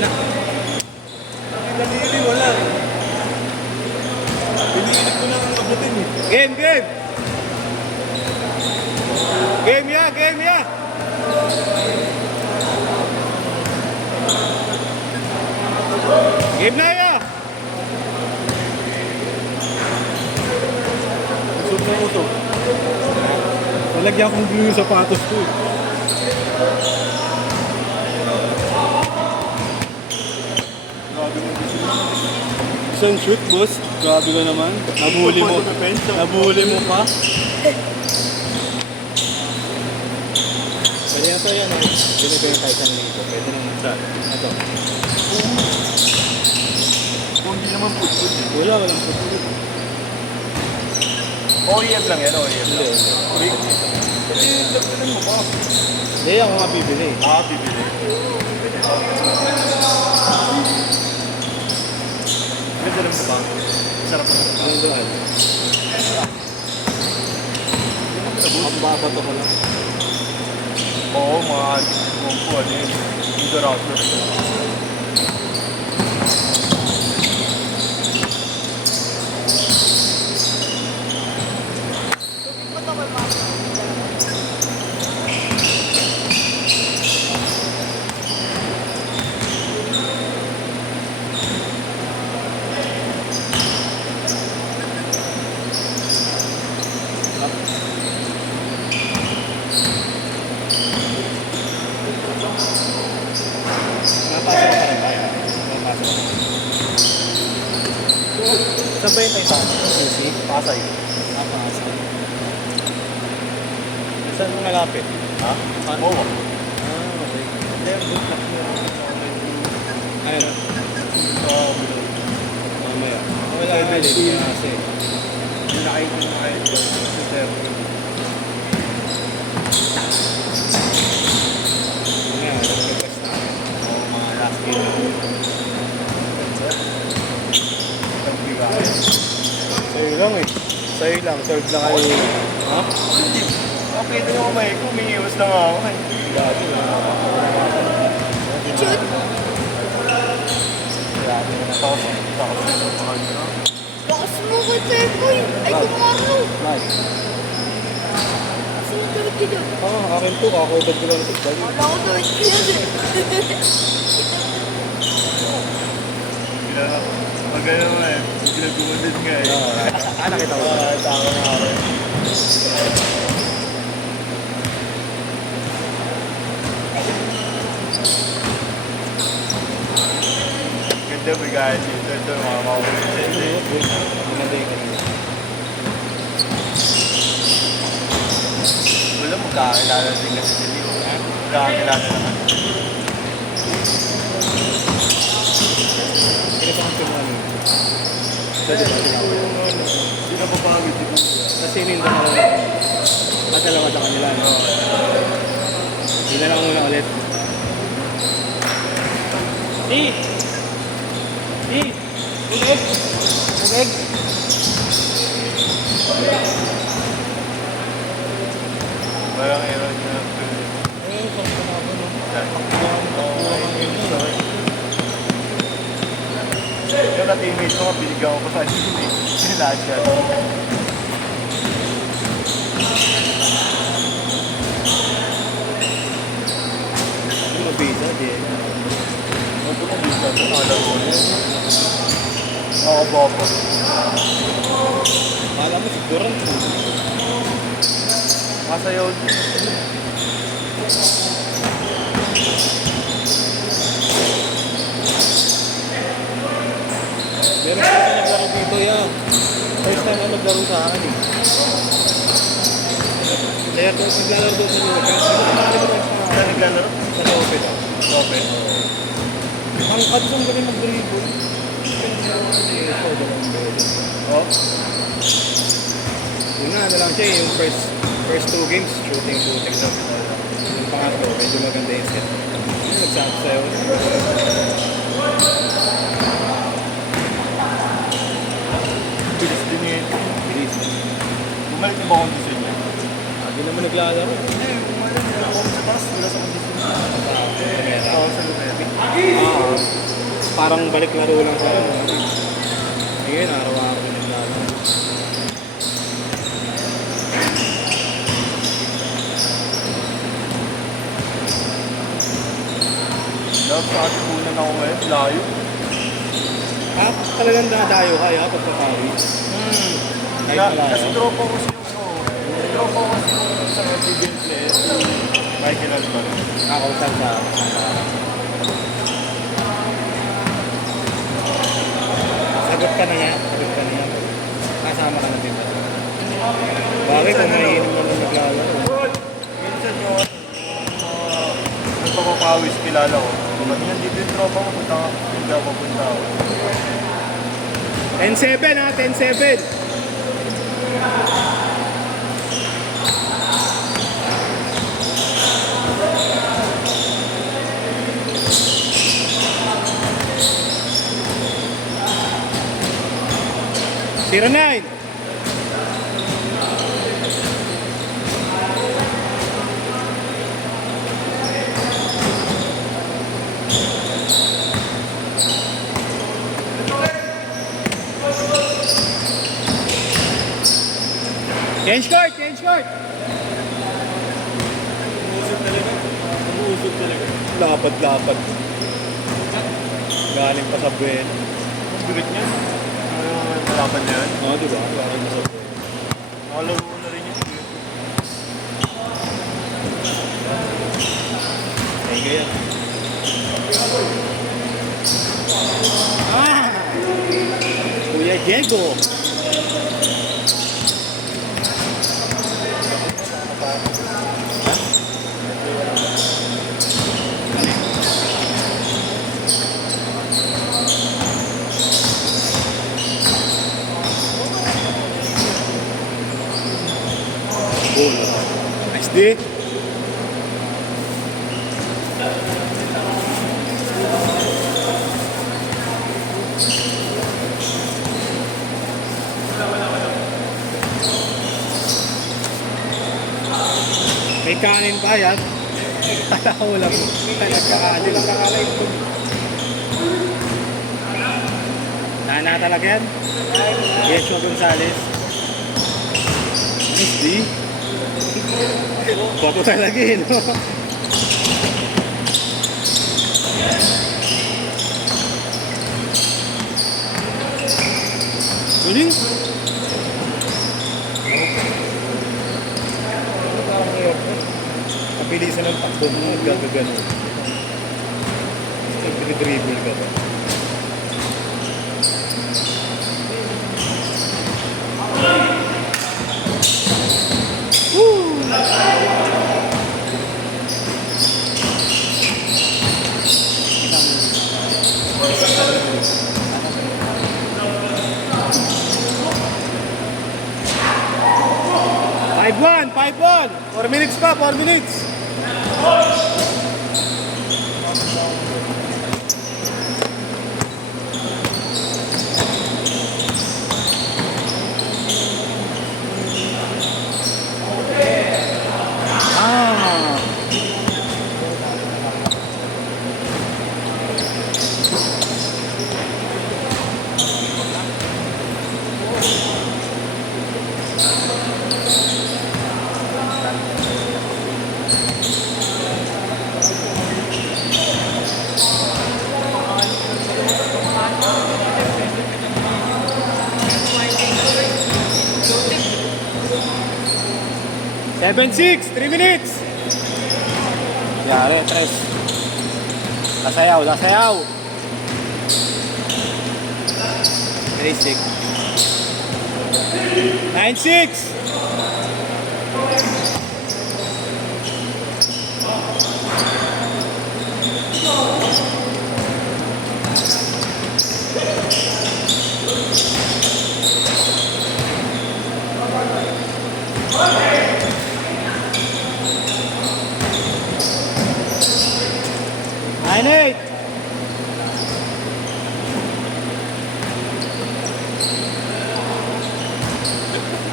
na. Hindi, wala. Piniinit ko lang ang abutin eh. Game, game! Game ya, game ya! Game na ya! Usok na usok. Nalagyan kong glue yung sapatos ko eh. Grabe mo gusto. Isang shoot, boss. Grabe ka naman. Nabuli mo. Nabuli mo pa. Pwede na to yan eh. Pwede ko yung kahit saan dito. Pwede naman sa ito. Kung hindi naman putput eh. Walang putput. OEM lang yan, OEM lang. Hindi. Eh, dagdagan mo ba? Hindi, ako nga bibili. Bibili. Ganda lang mo ba? Sarap mo. Ang doon. Ang babato ko lang. Oo, mga kung po, ano yun. Dito router. Napasok ka rin tayo. Napasok. Saan ba yung tayo sa susi? Pasay. Napasok. Saan mo nalapit? Ha? Oo. Okay. Hindi, good luck mo. Ayun. Mamaya. Wala ka din kasi. Hindi nakaitin na kayo doon. Mamaya, nag-request na kami. Mga last game na. Sa'yo lang eh. Sa'yo lang, serve na kayo. Ha? Okay din ako may kumiiwas na nga ako eh. Dati na. Shoot! Dati na. Lakas mo ko, Tekoy! Ay, kumaraw! Nice. Sino tawid ka dyan? Akin to. Kakudad ko lang sa tigay. Wala ko tawid ka dyan eh. Pag ano nga eh, ginagumandad nga eh. Nakita ko. Nakita ko na ako eh. Ganda ba guys? Ito mga mawawala. Wala mo kakilala din kasi sa Leo. Kakilala naman. Hindi na papagod dito. Kasi hindi na ako dalawa sa kanila. No? Hindi na lang muna ulit. Tugeg! Tugeg! Parang error na. Yung na-teammate ko, binigyan ko pa sa yun eh. Lahat siya. Ano mabisa, di? Ano ko bisa ito? Nakalag ko niya. Oo, bobo. Kala mo siguro. Masayaw din. Meron pa kasi naglaro dito, yan. First time na naglaro sa akin eh. Kaya kung naglalaro doon sa lugar, Saan naglalaro? sa Lope daw. Lope. Ang kadisang galing mag-dribble. Ito, dalawang beses. Oh? Yun nga, ano lang siya eh, yung first two games, shooting daw. Yung pangatlo, medyo maganda yung set. Yung nagsabi sa'yo. Bilis din yun. Bilis. Bumalik na ba akong gusto niya? Hindi naman naglalaro. Hindi, bumalik na ako sa taas. Wala sa kondisyon. Sa Lumera. Oo, sa Lumera. Ah, parang balik laro lang sa ano. Ngayon, araw-araw ko naglaro. Love sa ating muna na ako ngayon, layo. Ah, talagang dadayo kayo pagkakawi. Kahit malayo. Kasi tropa ko si tropa ko si sa event player, Michael Alvaro. Nakausap sa sagot ka na nga. Sagot ka na nga. Kasama ka na din. Bakit kung may inom na naglalaro? Minsan yung nagpapapawis, kilala ko. Pag nandito yung tropa ko, punta ka, hindi ako punta ako. 10-7 ha, 10-7. Zero 9. Change court, change court. Umusog talaga. Umusog talaga. Lapad-lapad. Galing pa sa buwan. Ang bigat niya. Malaban na yan. Oo, diba? Galing pa sa buwan. Nakalaro ko na rin yun. Ay, kaya. Ah! Kuya Diego. Nice D. May kanin pa yan. Kala ko lang. Nagkakanin lang nakalay ito. Nana talaga yan. Yesio Gonzalez. Nice D. Boto talaga eh, no? Galing. Kapilisan ng takbo mo, nagkakagano. Nag-dribble ka ba? Five-one, 5-1. 4 minutes pa, 4 minutes. Ah. Seven, 6, 3 minutes. Yari, 3. Lasayaw, lasayaw. 3-6. 9-6. Nine, 8.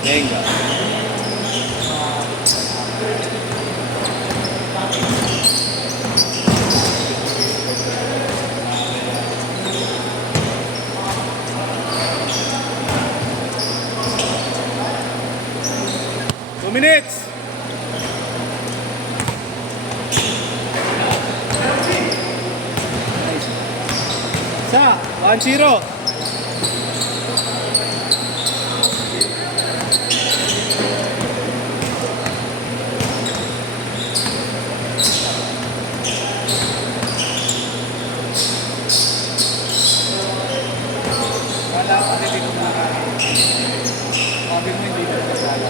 Venga. Isa. 1-0. Wala ka kasi dito na. Sabi mo hindi ka kasala.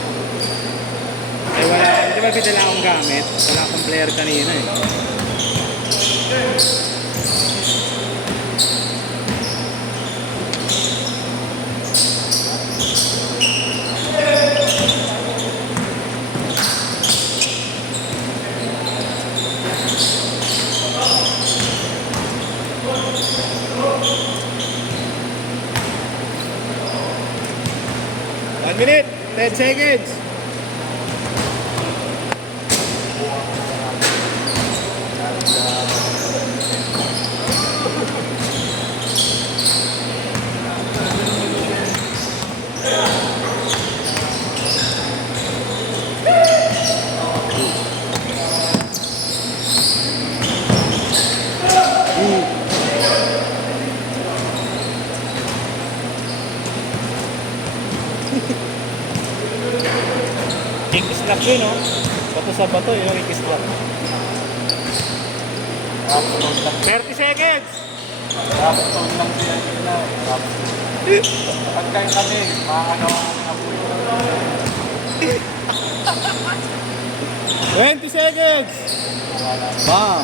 Eh wala, hindi ba bidala akong gamit? Wala akong player kanina eh. One minute, 10 seconds. Kick-slap yun, no? Bato sa bato, yun ang kick-slap. 30 seconds! Rapstone lang sila nila. Pagkain kami, makakagawa kami ng puyo. 20 seconds! Bam!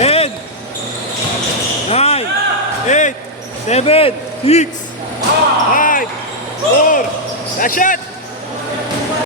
10 9 8 7 6 5 4 Last shot!